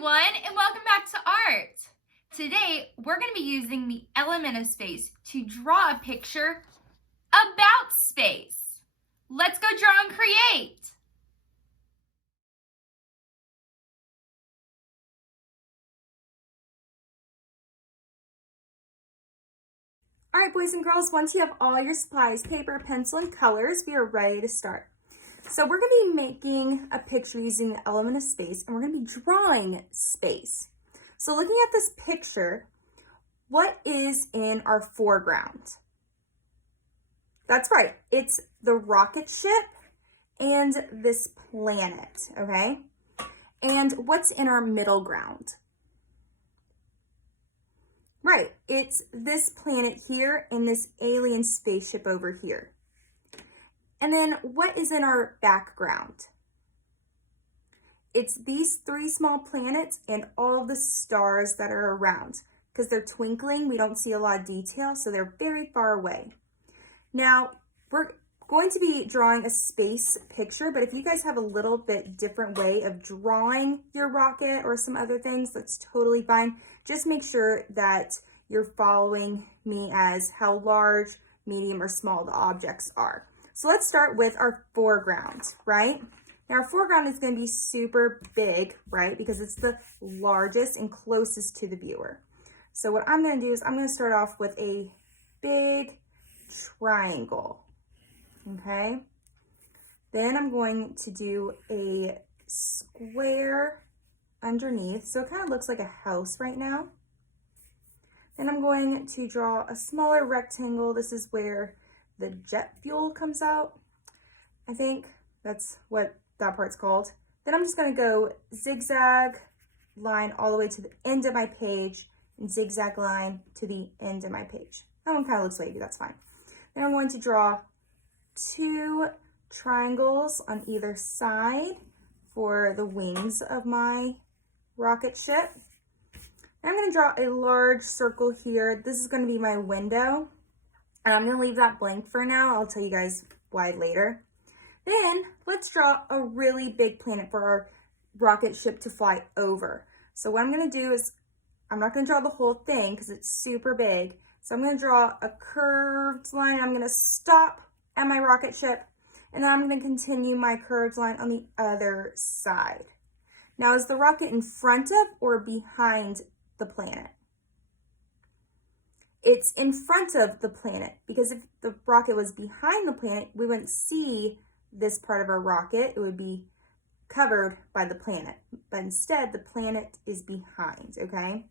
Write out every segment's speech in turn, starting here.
everyone, and welcome back to art. Today, we're going to be using the element of space to draw a picture about space. Let's go draw and create. All right, boys and girls, once you have all your supplies, paper, pencil, and colors, we are ready to start. So we're going to be making a picture using the element of space, and we're going to be drawing space. So looking at this picture, what is in our foreground? That's right, it's the rocket ship and this planet, okay? And what's in our middle ground? Right, it's this planet here and this alien spaceship over here. And then what is in our background? It's these three small planets and all the stars that are around. Because they're twinkling, we don't see a lot of detail, so they're very far away. Now, we're going to be drawing a space picture, but if you guys have a little bit different way of drawing your rocket or some other things, that's totally fine. Just make sure that you're following me as how large, medium, or small the objects are. So let's start with our foreground, right? Now our foreground is going to be super big, right? Because it's the largest and closest to the viewer. So what I'm going to do is I'm going to start off with a big triangle, okay? Then I'm going to do a square underneath. So it kind of looks like a house right now. Then I'm going to draw a smaller rectangle. This is where the jet fuel comes out. I think that's what that part's called. Then I'm just going to go zigzag line all the way to the end of my page and zigzag line to the end of my page. That one kind of looks wavy, that's fine. Then I'm going to draw two triangles on either side for the wings of my rocket ship. I'm going to draw a large circle here. This is going to be my window. I'm going to leave that blank for now. I'll tell you guys why later. Then let's draw a really big planet for our rocket ship to fly over. So what I'm going to do is, I'm not going to draw the whole thing because it's super big. So I'm going to draw a curved line. I'm going to stop at my rocket ship, and then I'm going to continue my curved line on the other side. Now, is the rocket in front of or behind the planet? It's in front of the planet, because if the rocket was behind the planet, we wouldn't see this part of our rocket. It would be covered by the planet, but instead the planet is behind, okay?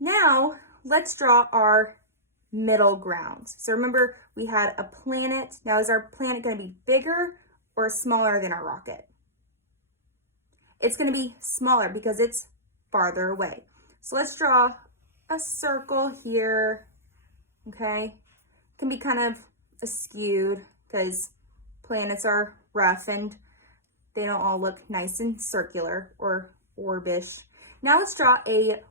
Now, let's draw our middle ground. So remember, we had a planet. Now, is our planet going to be bigger or smaller than our rocket? It's going to be smaller because it's farther away. So let's draw a circle here, okay? It can be kind of askewed because planets are rough and they don't all look nice and circular or orbish. Now let's draw a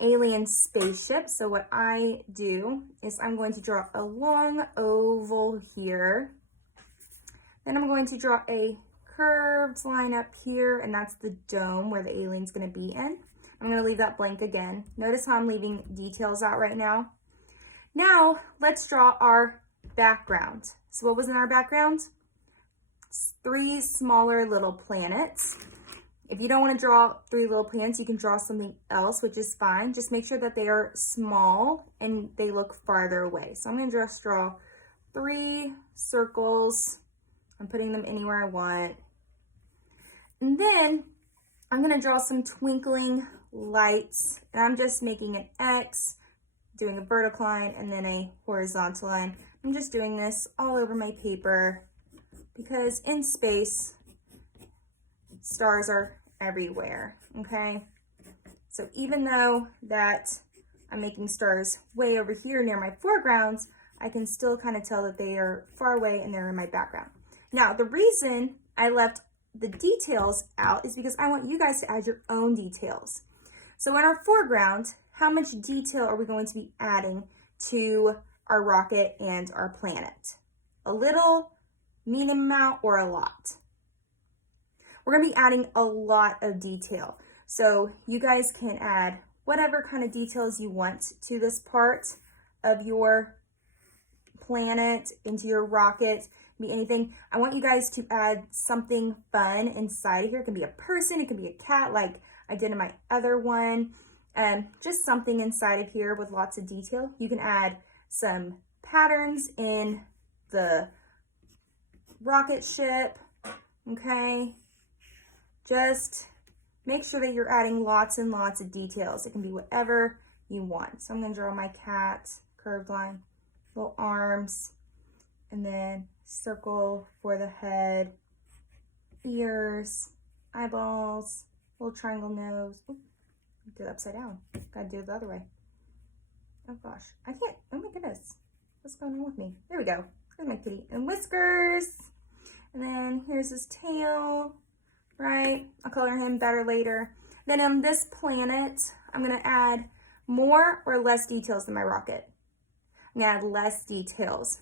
alien spaceship. So what I do is I'm going to draw a long oval here. Then I'm going to draw a curved line up here, and that's the dome where the alien's going to be in. I'm going to leave that blank again. Notice how I'm leaving details out right now. Now, let's draw our background. So what was in our background? Three smaller little planets. If you don't want to draw three little planets, you can draw something else, which is fine. Just make sure that they are small and they look farther away. So I'm going to just draw three circles. I'm putting them anywhere I want. And then I'm going to draw some twinkling lights, and I'm just making an X, doing a vertical line, and then a horizontal line. I'm just doing this all over my paper because in space, stars are everywhere, okay? So even though that I'm making stars way over here near my foregrounds, I can still kind of tell that they are far away and they're in my background. Now, the reason I left the details out is because I want you guys to add your own details. So in our foreground, how much detail are we going to be adding to our rocket and our planet? A little, medium amount, or a lot? We're going to be adding a lot of detail. So you guys can add whatever kind of details you want to this part of your planet, into your rocket, be anything. I want you guys to add something fun inside of here. It can be a person, it can be a cat like I did in my other one. Just something inside of here with lots of detail. You can add some patterns in the rocket ship, okay? Just make sure that you're adding lots and lots of details. It can be whatever you want. So I'm gonna draw my cat, curved line, little arms, and then circle for the head, ears, eyeballs, little triangle nose. Ooh, do it upside down. Gotta do it the other way. Oh gosh, I can't. Oh my goodness, what's going on with me? There we go. There's my kitty. And whiskers. And then here's his tail, right? I'll color him better later. Then on this planet, I'm gonna add more or less details than my rocket. I'm gonna add less details.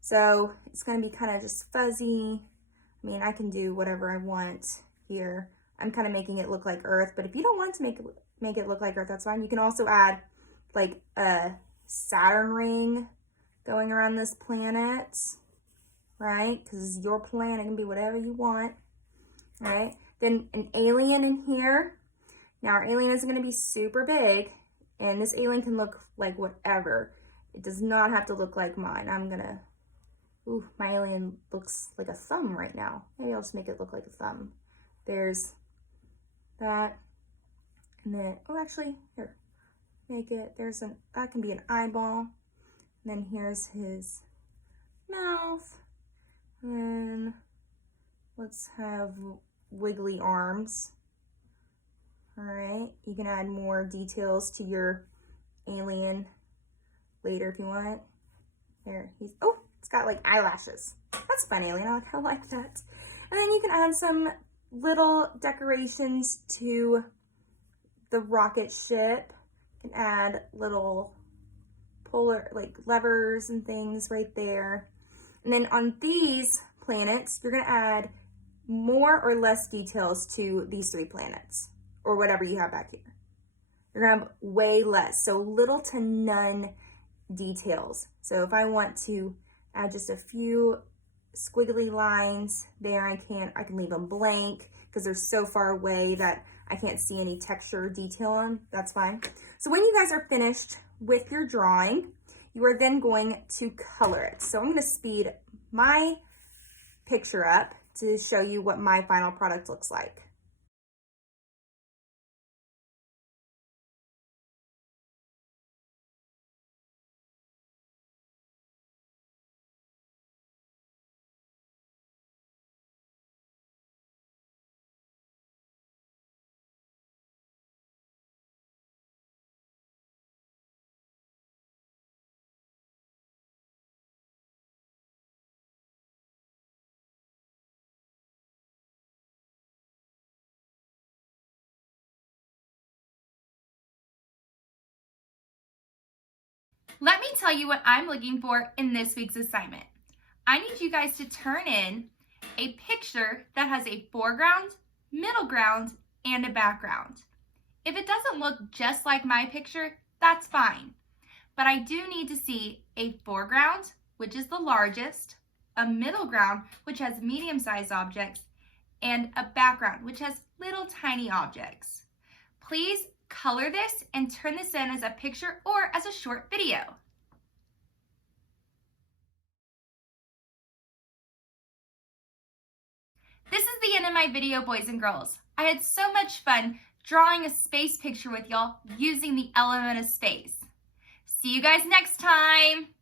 So it's gonna be kind of just fuzzy. I mean, I can do whatever I want here. I'm kind of making it look like Earth, but if you don't want to make it look like Earth, that's fine. You can also add like a Saturn ring going around this planet, right? Because it's your planet, it can be whatever you want, right? Then an alien in here. Now our alien is gonna be super big, and this alien can look like whatever. It does not have to look like mine. Ooh, my alien looks like a thumb right now. Maybe I'll just make it look like a thumb. There's that. And then, oh, actually, here, that can be an eyeball. And then here's his mouth. And then let's have wiggly arms. All right, you can add more details to your alien later if you want. There, it's got like eyelashes. That's fun, alien, I like that. And then you can add some little decorations to the rocket ship. You can add little polar, like levers and things right there. And then on these planets, you're gonna add more or less details to these 3 planets, or whatever you have back here. You're gonna have way less, so little to none details. So if I want to add just a few squiggly lines there, I can leave them blank because they're so far away that I can't see any texture or detail on them. That's fine. So when you guys are finished with your drawing, you are then going to color it. So I'm going to speed my picture up to show you what my final product looks like. Let me tell you what I'm looking for in this week's assignment. I need you guys to turn in a picture that has a foreground, middle ground, and a background. If it doesn't look just like my picture, that's fine. But I do need to see a foreground, which is the largest, a middle ground, which has medium-sized objects, and a background, which has little tiny objects. Please color this and turn this in as a picture or as a short video. This is the end of my video, boys and girls. I had so much fun drawing a space picture with y'all using the element of space. See you guys next time.